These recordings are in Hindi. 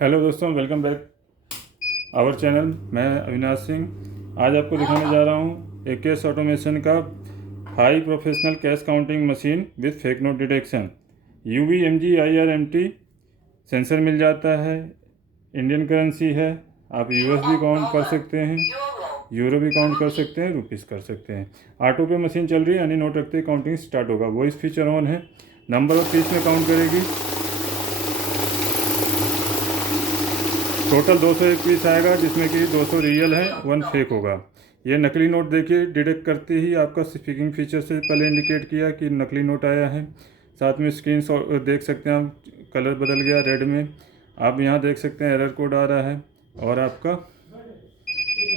हेलो दोस्तों, वेलकम बैक आवर चैनल। मैं अविनाश सिंह आज आपको दिखाने जा रहा हूँ एक केस ऑटोमेशन का high professional cash counting machine with fake note detection. UVMG IRMT sensor मिल जाता है, इंडियन करेंसी है। आप यूएस भी काउंट कर सकते हैं, यूरो भी काउंट कर सकते हैं, रुपीस कर सकते हैं। ऑटो पे मशीन चल रही है, यानी नोट रखते ही काउंटिंग स्टार्ट होगा। वॉइस फीचर ऑन है, नंबर ऑफ पीस में काउंट करेगी। टोटल 201 पीस आएगा, जिसमें कि 200 रियल है, 1 फेक होगा। ये नकली नोट देखिए, डिटेक्ट करते ही आपका स्पीकिंग फीचर से पहले इंडिकेट किया कि नकली नोट आया है। साथ में स्क्रीन देख सकते हैं आप, कलर बदल गया रेड में। आप यहाँ देख सकते हैं एरर कोड आ रहा है, और आपका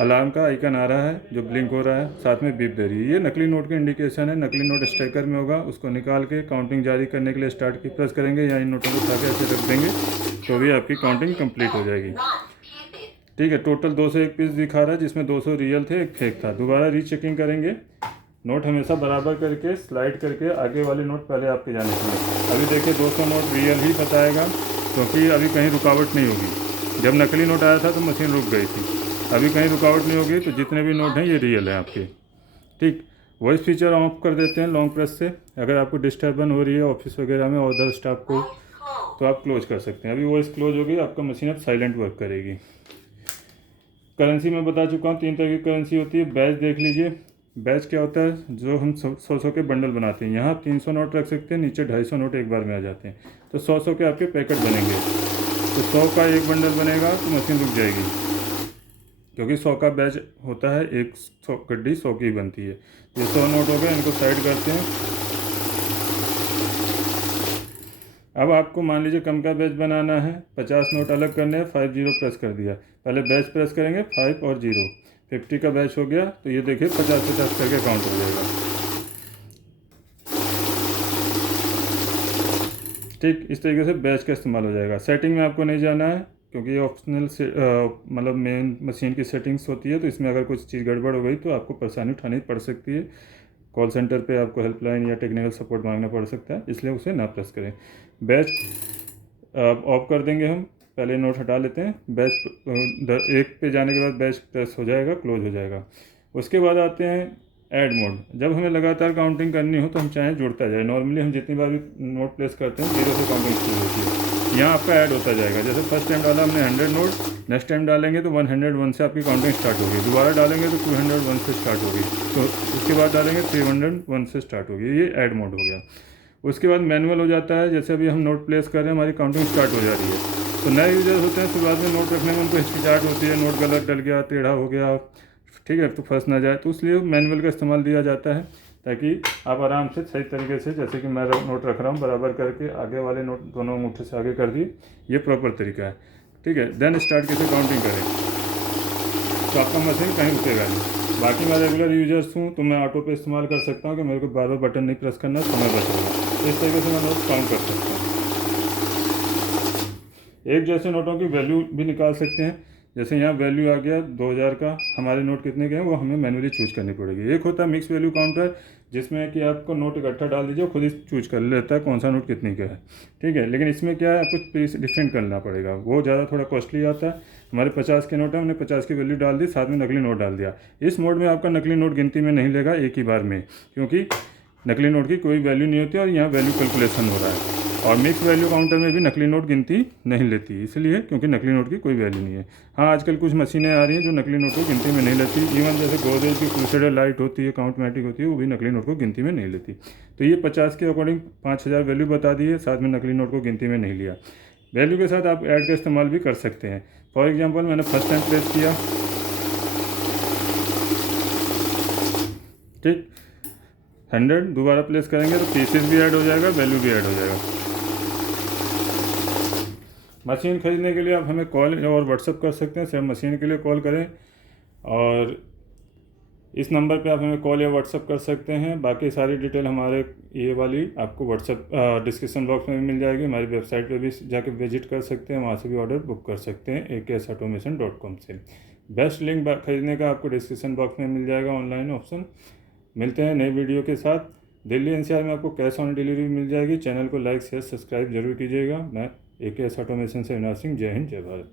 अलार्म का आइकन आ रहा है जो ब्लिंक हो रहा है, साथ में बीप दे रही है। ये नकली नोट की इंडिकेशन है। नकली नोट स्ट्राइकर में होगा, उसको निकाल के काउंटिंग जारी करने के लिए स्टार्ट की प्रेस करेंगे, या इन नोटों को उठा के ऐसे रख देंगे तो भी आपकी काउंटिंग कंप्लीट हो जाएगी। ठीक है, टोटल 201 पीस दिखा रहा है, जिसमें 200 रियल थे, एक फेक था। दोबारा रीचेकिंग करेंगे। नोट हमेशा बराबर करके स्लाइड करके आगे वाले नोट पहले आपके जाने चाहिए। अभी देखिए 200 नोट रियल ही बताएगा, क्योंकि अभी कहीं रुकावट नहीं होगी। जब नकली नोट आया था तो मशीन रुक गई थी, अभी कहीं रुकावट नहीं होगी, तो जितने भी नोट हैं ये रियल हैं आपके। ठीक, वॉइस फीचर ऑफ कर देते हैं लॉन्ग प्रेस से। अगर आपको डिस्टर्बेंस हो रही है ऑफिस वगैरह में और अदर स्टाफ को, तो आप क्लोज कर सकते हैं। अभी वॉइस क्लोज हो गई, आपका मशीन अब साइलेंट वर्क करेगी। करेंसी मैं बता चुका हूँ, 3 तरह की करेंसी होती है। बैच देख लीजिए, बैच क्या होता है, जो हम 100 के बंडल बनाते हैं। यहाँ 300 नोट रख सकते हैं, नीचे 250 नोट एक बार में आ जाते हैं, तो 100 के आपके पैकेट बनेंगे। तो 100 का एक बंडल बनेगा तो मशीन रुक जाएगी, क्योंकि 100 का बैच होता है, एक 100 गड्डी 100 की बनती है। ये 100 नोट हो गए, इनको साइड करते हैं। अब आपको मान लीजिए कम का बैच बनाना है, 50 नोट अलग करने हैं, 50 प्रेस कर दिया। पहले बैच प्रेस करेंगे 5 और 0, 50 का बैच हो गया, तो ये देखिए 50-50 करके काउंट हो जाएगा। ठीक, इस तरीके से बैच का इस्तेमाल हो जाएगा। सेटिंग में आपको नहीं जाना है, क्योंकि ये ऑप्शनल से मतलब मेन मशीन की सेटिंग्स होती है, तो इसमें अगर कुछ चीज़ गड़बड़ हो गई तो आपको परेशानी उठानी पड़ सकती है। कॉल सेंटर पे आपको हेल्पलाइन या टेक्निकल सपोर्ट मांगना पड़ सकता है, इसलिए उसे ना प्रेस करें। बैच ऑफ कर देंगे हम। पहले नोट हटा लेते हैं। बैच एक पे जाने के बाद बैच प्रेस हो जाएगा, क्लोज हो जाएगा। उसके बाद आते हैं ऐड मोड। जब हमें लगातार काउंटिंग करनी हो तो हम चाहें जुड़ता जाए। नॉर्मली हम जितनी बार भी नोट प्लेस करते हैं 0 से काउंटिंग शुरू होती है। यहाँ आपका ऐड होता जाएगा। जैसे फर्स्ट टाइम डाला हमने 100 नोट, नेक्स्ट टाइम डालेंगे तो 101 से आपकी काउंटिंग स्टार्ट होगी। दोबारा डालेंगे तो 201 से स्टार्ट होगी, तो उसके बाद डालेंगे 301 से स्टार्ट होगी। ये ऐड मोड हो गया। उसके बाद मैनुअल हो जाता है। जैसे अभी हम नोट प्लेस कर रहे हैं, हमारी काउंटिंग स्टार्ट हो जा रही है। तो नए यूजर्स होते हैं, शुरुआत में नोट रखने में उनको हिचकिचाहट होती है, नोट गलत डल गया, टेढ़ा हो गया, ठीक है, तो फंस ना जाए, तो इसलिए मैनुअल का इस्तेमाल दिया जाता है, ताकि आप आराम से सही तरीके से, जैसे कि मैं नोट रख रहा हूँ बराबर करके, आगे वाले नोट दोनों अंगूठे से आगे कर दिए, ये प्रॉपर तरीका है। ठीक है, देन स्टार्ट कैसे काउंटिंग करें, तो आपका मशीन कहीं रुकेगा नहीं। बाकी मैं रेगुलर यूजर्स हूँ, तो मैं ऑटो पे इस्तेमाल कर सकता हूँ कि मेरे को बार बार बटन नहीं प्रेस करना, समय बचेगा। इस तरीके से मैं नोट काउंट कर सकता हूँ। एक जैसे नोटों की वैल्यू भी निकाल सकते हैं। जैसे यहाँ वैल्यू आ गया 2000 का, हमारे नोट कितने के हैं वो हमें मैनुअली चूज करनी पड़ेगी। एक होता है मिक्स वैल्यू काउंटर, जिसमें कि आपको नोट इकट्ठा डाल दीजिए, खुद ही चूज कर लेता है कौन सा नोट कितने का है। ठीक है, लेकिन इसमें क्या है, आपको डिफरेंट करना पड़ेगा, वो ज़्यादा थोड़ा कॉस्टली आता है। हमारे 50 के नोट है, हमने 50 की वैल्यू डाल दी, साथ में नकली नोट डाल दिया। इस मोड में आपका नकली नोट गिनती में नहीं लेगा एक ही बार में, क्योंकि नकली नोट की कोई वैल्यू नहीं होती और यहाँ वैल्यू कैलकुलेशन हो रहा है। और मिक्स वैल्यू काउंटर में भी नकली नोट गिनती नहीं लेती, इसलिए क्योंकि नकली नोट की कोई वैल्यू नहीं है। हाँ, आजकल कुछ मशीनें आ रही हैं जो नकली नोट को गिनती में नहीं लेती। इवन जैसे गोदरेज की क्रूसेडर लाइट होती है, काउंटमेटिक होती है, वो भी नकली नोट को गिनती में नहीं लेती। तो ये 50 के अकॉर्डिंग 5000 वैल्यू बता दी है, साथ में नकली नोट को गिनती में नहीं लिया। वैल्यू के साथ आप ऐड का इस्तेमाल भी कर सकते हैं। फॉर एग्जाम्पल, मैंने फर्स्ट टाइम प्लेस किया, ठीक, 100 दोबारा प्लेस करेंगे तो पीसेस भी ऐड हो जाएगा, वैल्यू भी ऐड हो जाएगा। मशीन ख़रीदने के लिए आप हमें कॉल और व्हाट्सअप कर सकते हैं। सिर्फ मशीन के लिए कॉल करें, और इस नंबर पे आप हमें कॉल या व्हाट्सअप कर सकते हैं। बाकी सारी डिटेल हमारे ये वाली आपको व्हाट्सअप डिस्क्रिप्शन बॉक्स में भी मिल जाएगी। हमारी वेबसाइट पे भी जाके विजिट कर सकते हैं, वहाँ से भी ऑर्डर बुक कर सकते हैं aksautomation.com से। बेस्ट लिंक खरीदने का आपको डिस्क्रिप्शन बॉक्स में मिल जाएगा, ऑनलाइन ऑप्शन। मिलते हैं नई वीडियो के साथ। दिल्ली NCR में आपको कैश ऑन डिलीवरी मिल जाएगी। चैनल को लाइक शेयर सब्सक्राइब जरूर कीजिएगा। मैं AKS ऑटोमेशन से अविनाश सिंह। जय हिंद, जय भारत।